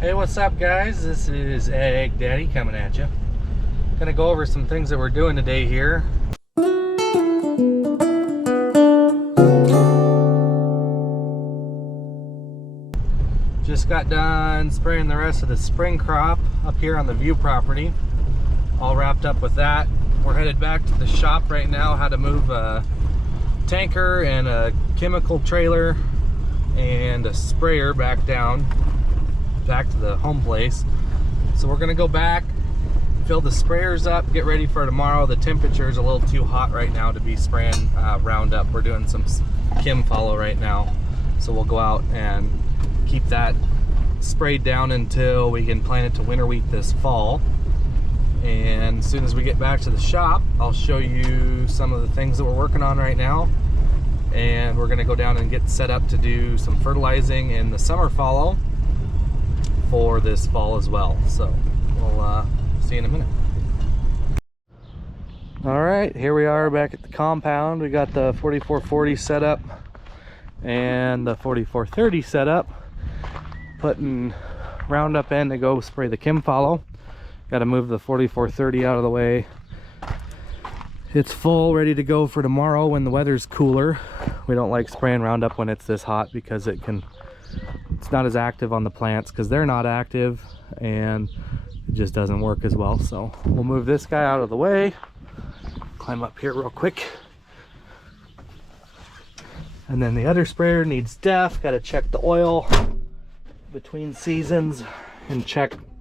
Hey, what's up guys? This is Ag Daddy coming at you. Gonna go over some things that we're doing today here. Just got done spraying the rest of the spring crop up here on the View property. All wrapped up with that. We're headed back to the shop right now, how to move a tanker and a chemical trailer and a sprayer back down, back to the home place. So we're gonna go back, fill the sprayers up, get ready for tomorrow. The temperature is a little too hot right now to be spraying Roundup. We're doing some Chem Follow right now, so we'll go out and keep that sprayed down until we can plant it to winter wheat this fall. And as soon as we get back to the shop, I'll show you some of the things that we're working on right now. And we're gonna go down and get set up to do some fertilizing in the summer fallow for this fall as well. So we'll see you in a minute. All right, here we are back at the compound. We got the 4440 set up and the 4430 set up. Putting Roundup in to go spray the Chem Follow. Got to move the 4430 out of the way. It's full, ready to go for tomorrow when the weather's cooler. We don't like spraying Roundup when it's this hot because it's not as active on the plants because they're not active, and it just doesn't work as well. So we'll move this guy out of the way, climb up here real quick. And then the other sprayer needs def. Got to check the oil between seasons and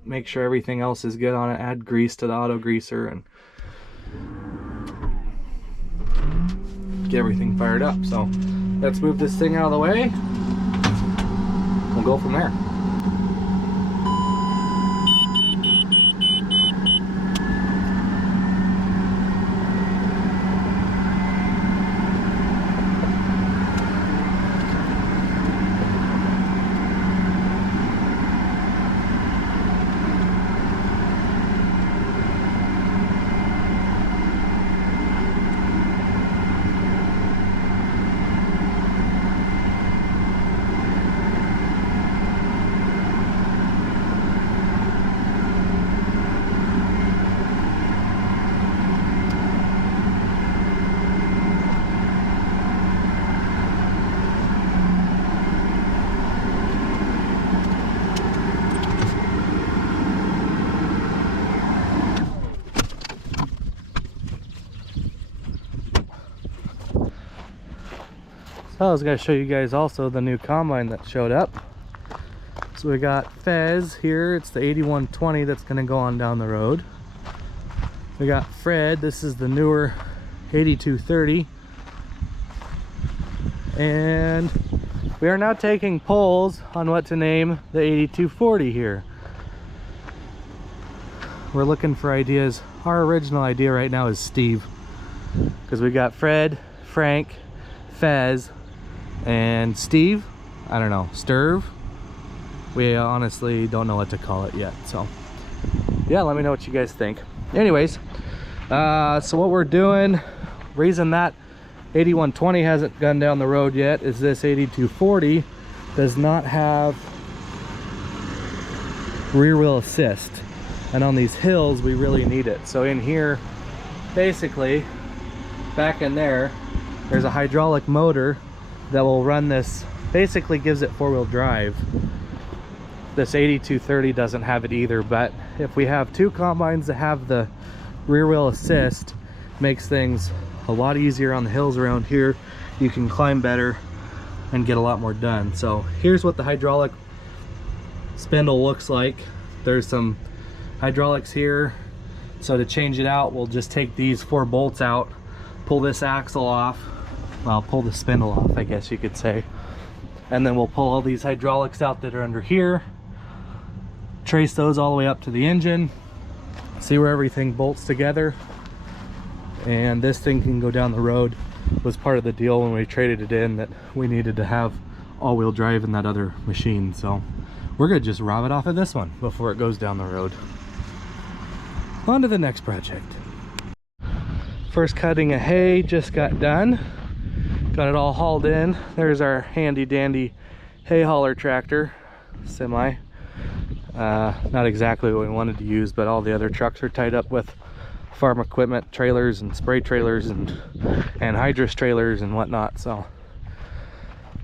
make sure everything else is good on it. Add grease to the auto greaser and get everything fired up. So let's move this thing out of the way. We'll go from there. So I was going to show you guys also the new combine that showed up. So we got Fez here. It's the 8120 that's going to go on down the road. We got Fred. This is the newer 8230. And we are now taking polls on what to name the 8240 here. We're looking for ideas. Our original idea right now is Steve, because we got Fred, Frank, Fez, and Steve. I don't know, Sturv. We honestly don't know what to call it yet. So yeah, let me know what you guys think. Anyways, so what we're doing, reason that 8120 hasn't gone down the road yet is this 8240 does not have rear wheel assist, and on these hills we really need it. So in here, basically back in there's a hydraulic motor that will run this, basically gives it four-wheel drive. This 8230 doesn't have it either, but if we have two combines that have the rear wheel assist, makes things a lot easier on the hills around here. You can climb better and get a lot more done. So here's what the hydraulic spindle looks like. There's some hydraulics here, so to change it out, we'll just take these 4 bolts out, pull this axle off, well, pull the spindle off, I guess you could say, and then we'll pull all these hydraulics out that are under here, trace those all the way up to the engine, see where everything bolts together, and this thing can go down the road. It was part of the deal when we traded it in that we needed to have all-wheel drive in that other machine, so we're gonna just rob it off of this one before it goes down the road. On to the next project. First cutting of hay just got done. Got it all hauled in. There's our handy dandy hay hauler tractor, semi. Not exactly what we wanted to use, but all the other trucks are tied up with farm equipment trailers and spray trailers and hydrous trailers and whatnot. So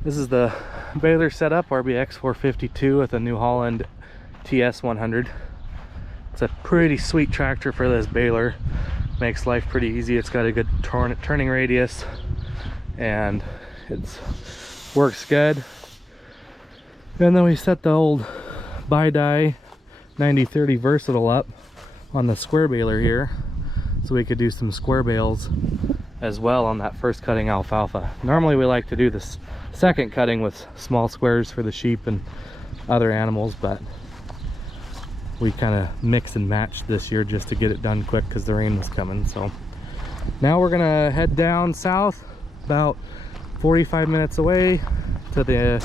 this is the baler setup, RBX 452 with a New Holland TS 100. It's a pretty sweet tractor for this baler. Makes life pretty easy. It's got a good turning radius and it works good. And then we set the old Bi-Di 9030 Versatile up on the square baler here, so we could do some square bales as well on that first cutting alfalfa. Normally we like to do this second cutting with small squares for the sheep and other animals, but we kind of mix and match this year just to get it done quick because the rain was coming. So now we're gonna head down south about 45 minutes away to the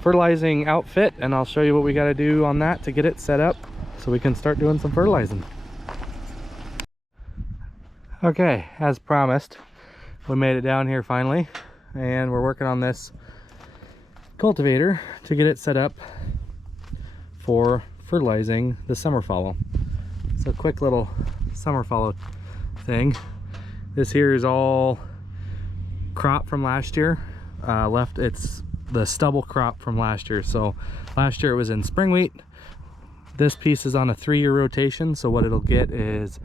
fertilizing outfit, and I'll show you what we got to do on that to get it set up so we can start doing some fertilizing. Okay, as promised, we made it down here finally, and we're working on this cultivator to get it set up for fertilizing the summer fallow. So a quick little summer fallow thing. This here is all crop from last year. It's the stubble crop from last year. So last year it was in spring wheat. This piece is on a 3-year rotation, so what it'll get is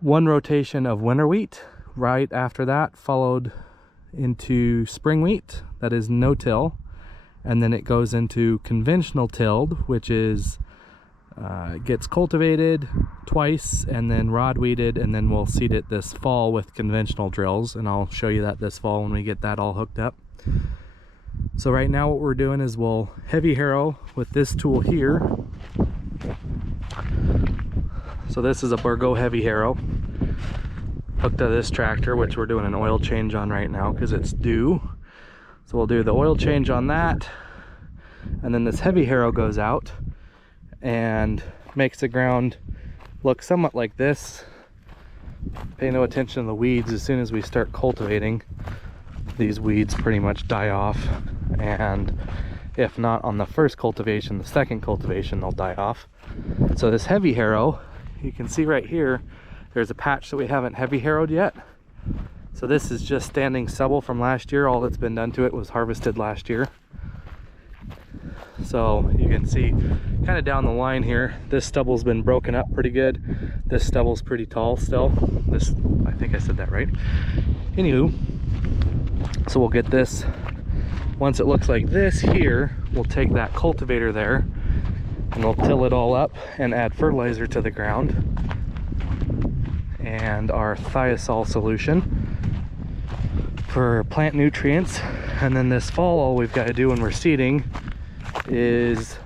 1 rotation of winter wheat right after that, followed into spring wheat that is no-till, and then it goes into conventional tilled, which is gets cultivated twice and then rod weeded, and then we'll seed it this fall with conventional drills, and I'll show you that this fall when we get that all hooked up. So right now what we're doing is we'll heavy harrow with this tool here. So this is a Burgo heavy harrow hooked to this tractor, which we're doing an oil change on right now because it's due. So we'll do the oil change on that, and then this heavy harrow goes out and makes the ground look somewhat like this. Pay no attention to the weeds. As soon as we start cultivating, these weeds pretty much die off, and if not on the first cultivation, the second cultivation they'll die off. So this heavy harrow, you can see right here, there's a patch that we haven't heavy harrowed yet. So this is just standing stubble from last year. All that's been done to it was harvested last year. So you can see kind of down the line here, this stubble's been broken up pretty good. This stubble's pretty tall still. This, I think I said that right. Anywho, so we'll get this, once it looks like this here, we'll take that cultivator there and we'll till it all up and add fertilizer to the ground and our thiazole solution for plant nutrients. And then this fall, all we've got to do when we're seeding is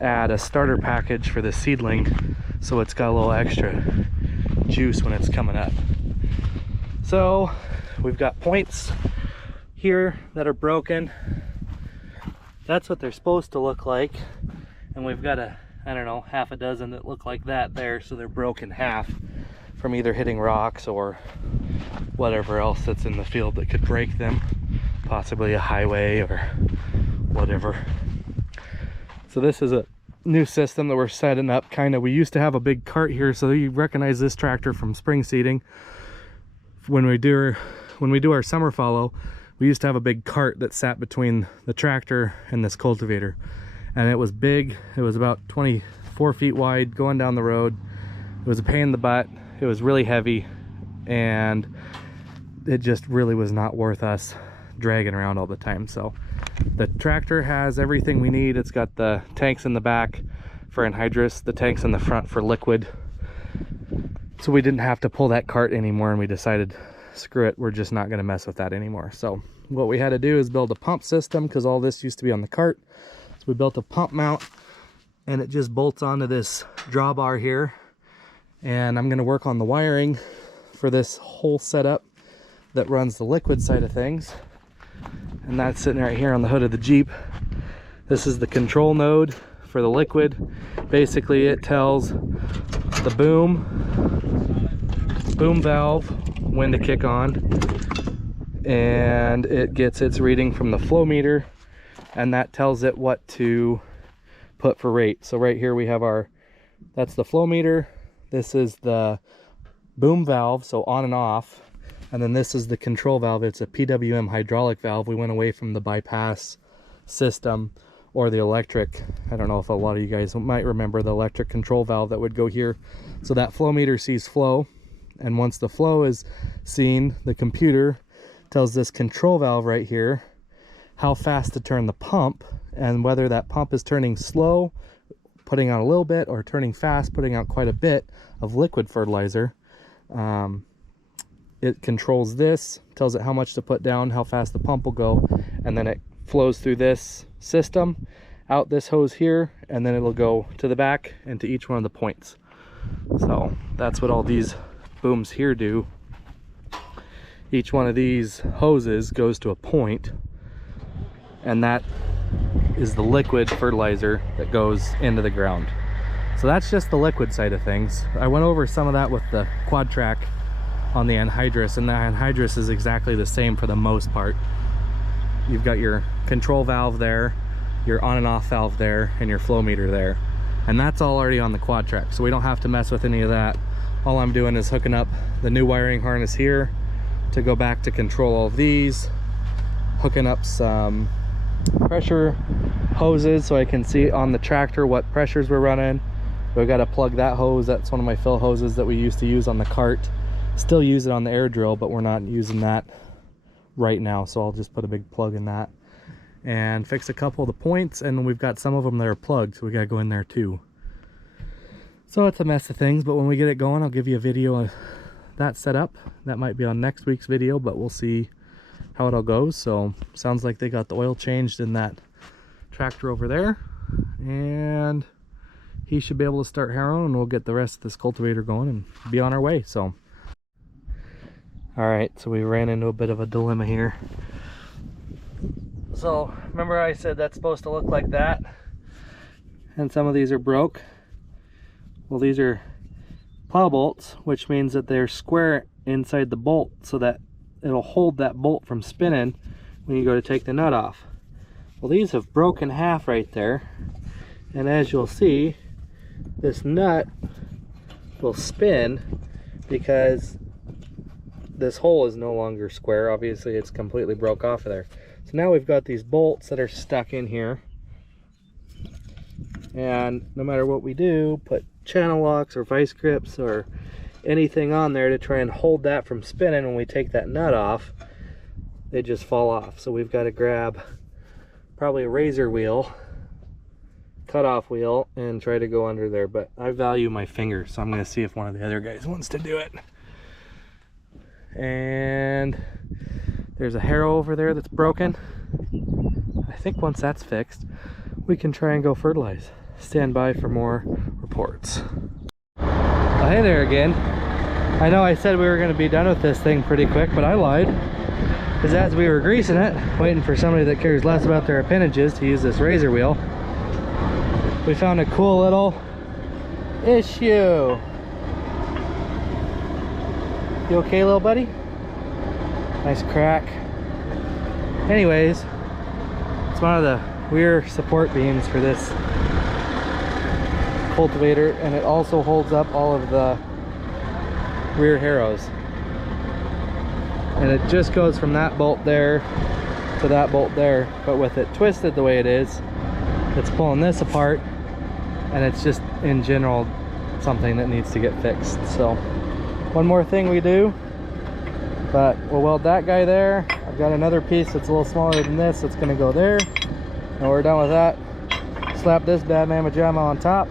add a starter package for the seedling, so it's got a little extra juice when it's coming up. So we've got points here that are broken. That's what they're supposed to look like, and we've got I don't know, half a dozen that look like that there, so they're broken half from either hitting rocks or whatever else that's in the field that could break them, possibly a highway or whatever. So this is a new system that we're setting up. We used to have a big cart here, so you recognize this tractor from spring seeding. When we do our summer fallow, we used to have a big cart that sat between the tractor and this cultivator, and it was big. It was about 24 feet wide going down the road. It was a pain in the butt. It was really heavy, and it just really was not worth us dragging around all the time. So the tractor has everything we need. It's got the tanks in the back for anhydrous, the tanks in the front for liquid. So we didn't have to pull that cart anymore, and we decided, screw it, we're just not going to mess with that anymore. So what we had to do is build a pump system, because all this used to be on the cart. So we built a pump mount, and it just bolts onto this drawbar here. And I'm going to work on the wiring for this whole setup that runs the liquid side of things. And that's sitting right here on the hood of the Jeep. This is the control node for the liquid. Basically it tells the boom valve when to kick on, and it gets its reading from the flow meter, and that tells it what to put for rate. So right here we have that's the flow meter. This is the boom valve, so on and off. And then this is the control valve. It's a PWM hydraulic valve. We went away from the bypass system or the electric. I don't know if a lot of you guys might remember the electric control valve that would go here. So that flow meter sees flow. And once the flow is seen, the computer tells this control valve right here how fast to turn the pump, and whether that pump is turning slow, putting out a little bit, or turning fast, putting out quite a bit of liquid fertilizer. It controls this, tells it how much to put down, how fast the pump will go, and then it flows through this system, out this hose here, and then it'll go to the back and to each one of the points. So that's what all these booms here do. Each one of these hoses goes to a point, and that is the liquid fertilizer that goes into the ground. So that's just the liquid side of things. I went over some of that with the Quadtrac on the anhydrous, and the anhydrous is exactly the same for the most part. You've got your control valve there, your on and off valve there, and your flow meter there, and that's all already on the Quadtrac, so we don't have to mess with any of that. All I'm doing is hooking up the new wiring harness here to go back to control all of these, hooking up some pressure hoses so I can see on the tractor what pressures we're running. We got to plug that hose. That's one of my fill hoses that we used to use on the cart. Still use it on the air drill, but we're not using that right now, so I'll just put a big plug in that and fix a couple of the points. And we've got some of them that are plugged, so we got to go in there too. So it's a mess of things, but when we get it going, I'll give you a video of that setup. That might be on next week's video, but we'll see how it all goes. So sounds like they got the oil changed in that tractor over there, and he should be able to start harrowing, and we'll get the rest of this cultivator going and be on our way. So all right, so we ran into a bit of a dilemma here. So remember I said that's supposed to look like that, and some of these are broke. Well, these are plow bolts, which means that they're square inside the bolt so that it'll hold that bolt from spinning when you go to take the nut off. Well, these have broken half right there, and as you'll see, this nut will spin because this hole is no longer square. Obviously it's completely broke off of there. So now we've got these bolts that are stuck in here, and no matter what we do, put channel locks or vice grips or anything on there to try and hold that from spinning, when we take that nut off, they just fall off. So we've got to grab probably a razor wheel, cutoff wheel, and try to go under there. But I value my finger, so I'm going to see if one of the other guys wants to do it. And there's a harrow over there that's broken. I think once that's fixed, we can try and go fertilize. Stand by for more reports. Well, hey there again. I know I said we were going to be done with this thing pretty quick, but I lied. Because as we were greasing it, waiting for somebody that cares less about their appendages to use this razor wheel, we found a cool little issue. You okay, little buddy? Nice crack. Anyways, it's one of the rear support beams for this cultivator, and it also holds up all of the rear harrows. And it just goes from that bolt there to that bolt there, but with it twisted the way it is, it's pulling this apart, and it's just in general something that needs to get fixed. So one more thing we do, but we'll weld that guy there. I've got another piece that's a little smaller than this that's going to go there, and we're done with that. Slap this bad mamma jamma on top.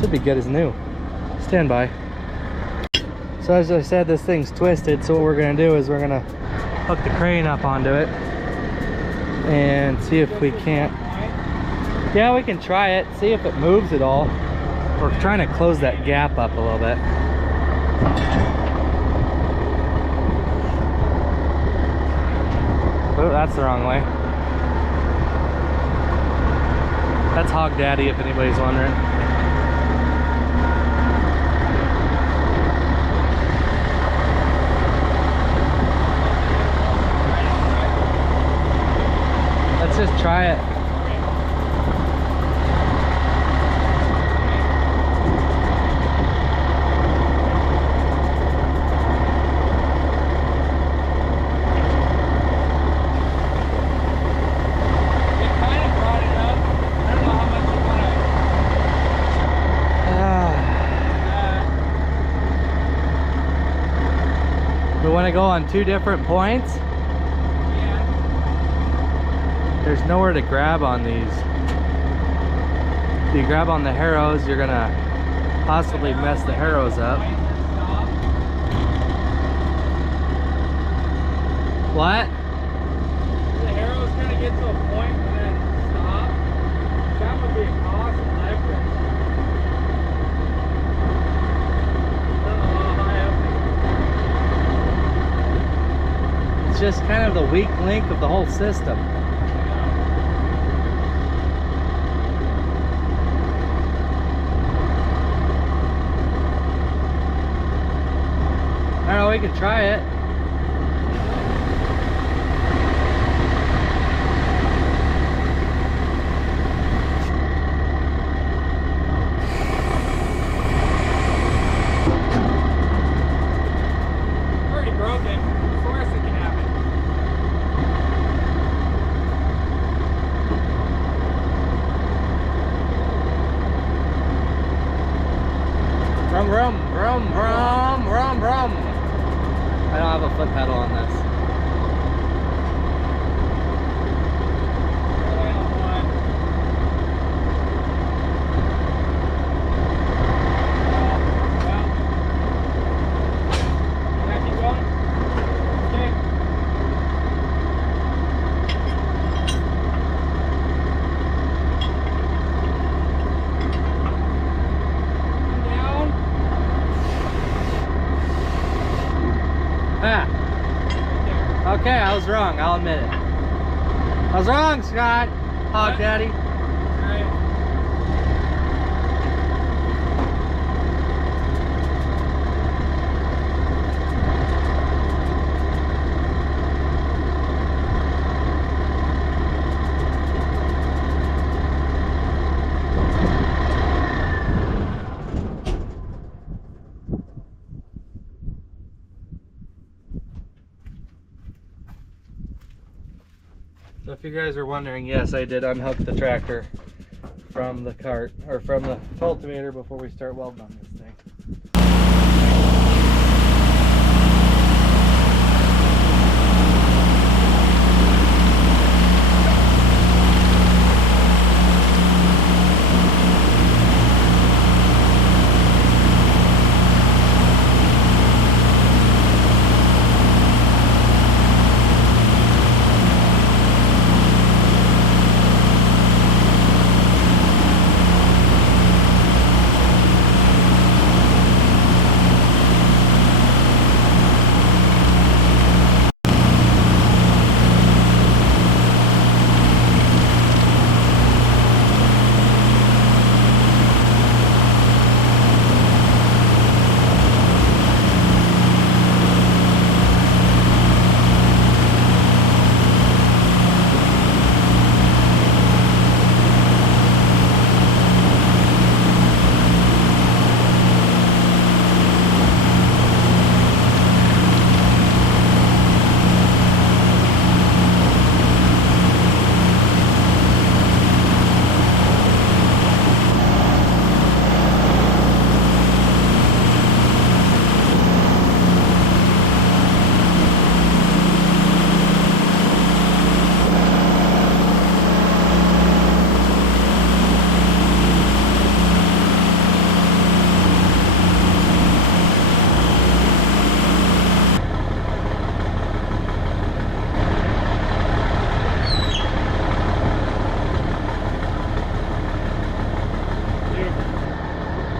Should be good as new. Stand by. So as I said, this thing's twisted, so what we're going to do is we're going to hook the crane up onto it and see if we can't. Yeah, we can try it, see if it moves at all. We're trying to close that gap up a little bit. Oh, that's the wrong way. That's Hog Daddy, if anybody's wondering. Let's just try it. to go on 2 different points? Yeah. There's nowhere to grab on these. If you grab on the harrows, you're gonna possibly mess the harrows up. What? The harrows kind of get to a point and then stop. That would be awesome leverage. I don't know how high up It's just kind of the weak link of the whole system. I don't know, we could try it. already broken. Of course it can happen. Vroom, vroom, vroom, vroom, vroom, vroom. I don't have a foot pedal on this. Ah. Okay, I was wrong. I'll admit it. I was wrong, Scott. Hog Daddy. So if you guys are wondering, yes, I did unhook the tractor from the cart, or from the cultivator before we start welding on this thing.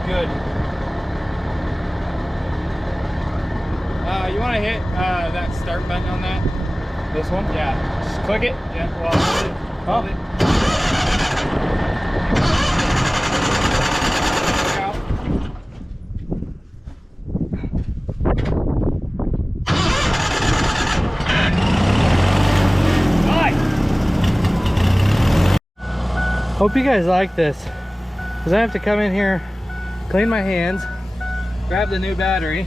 Good. You want to hit that start button on that? This one? Yeah. Just click it. Yeah. Well, hold it. Hope you guys like this, because I have to come in here, clean my hands, grab the new battery,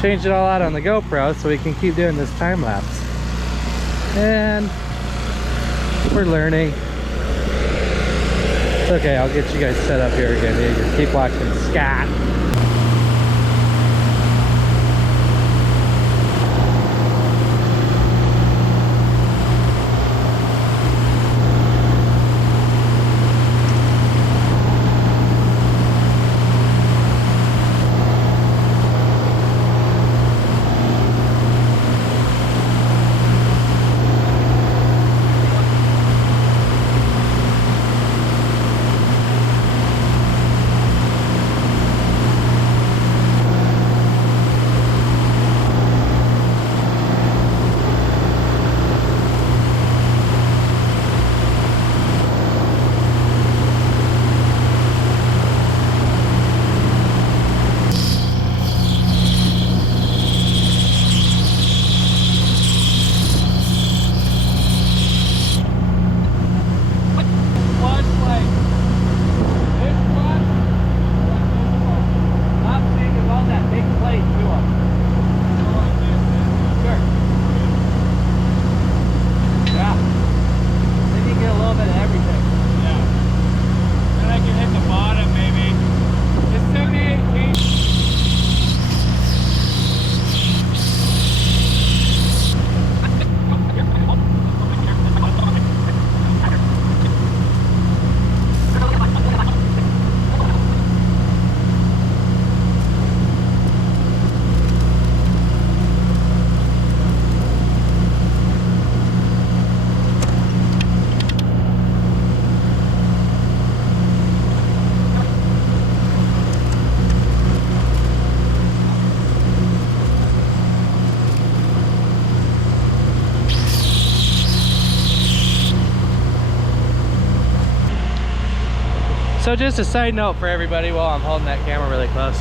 change it all out on the GoPro so we can keep doing this time lapse. And we're learning. It's okay, I'll get you guys set up here again. You just keep watching Scott. So just a side note for everybody while I'm holding that camera really close.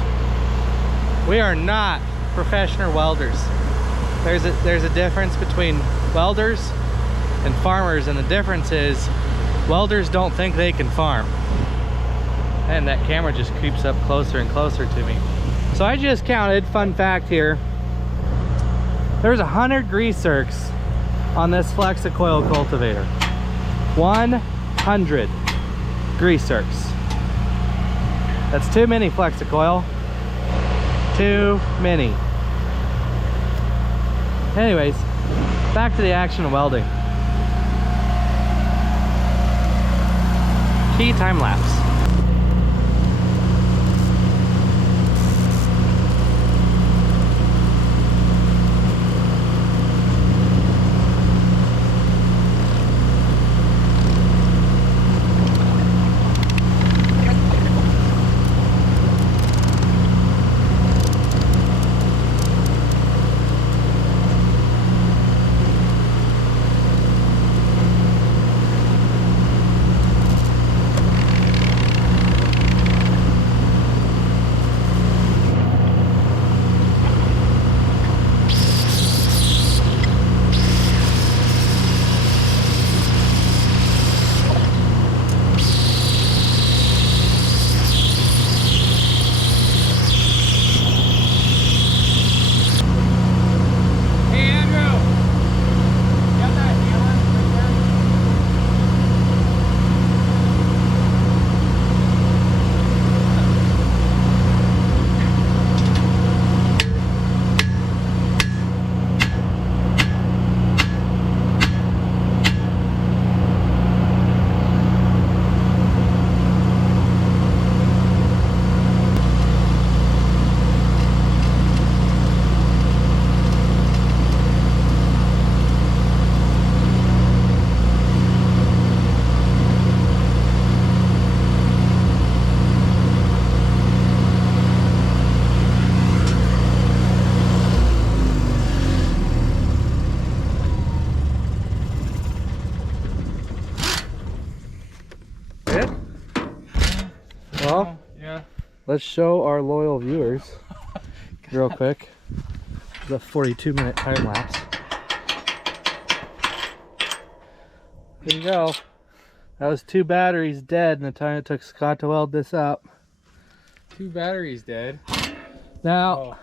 We are not professional welders. There's a difference between welders and farmers, and the difference is welders don't think they can farm. And that camera just creeps up closer and closer to me. So I just counted, fun fact here, there's 100 grease zerks on this Flexicoil cultivator. 100 grease zerks. That's too many, Flexicoil. Too many. Anyways, back to the action of welding. Key time lapse. Well, yeah. Let's show our loyal viewers real quick the 42-minute time lapse. There you go. That was 2 batteries dead in the time it took Scott to weld this up. 2 batteries dead. Now,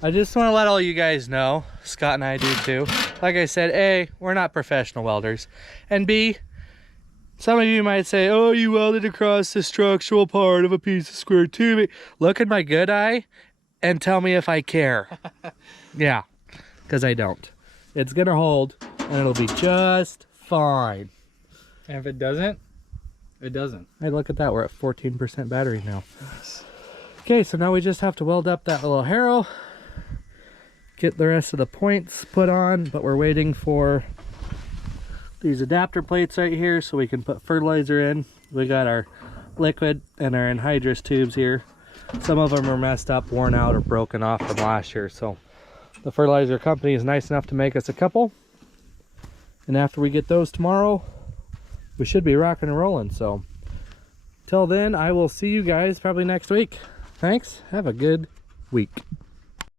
I just want to let all you guys know, Scott and I do too. Like I said, A, we're not professional welders. And B, some of you might say, oh, you welded across the structural part of a piece of square tubing. Look at my good eye and tell me if I care. Yeah, because I don't. It's going to hold and it'll be just fine. And if it doesn't, it doesn't. Hey, look at that. We're at 14% battery now. Nice. Okay, so now we just have to weld up that little harrow, get the rest of the points put on, but we're waiting for these adapter plates right here so we can put fertilizer in. We got our liquid and our anhydrous tubes here. Some of them are messed up, worn out, or broken off from last year, so the fertilizer company is nice enough to make us a couple. And after we get those tomorrow, we should be rocking and rolling. So till then, I will see you guys probably next week. Thanks. Have a good week.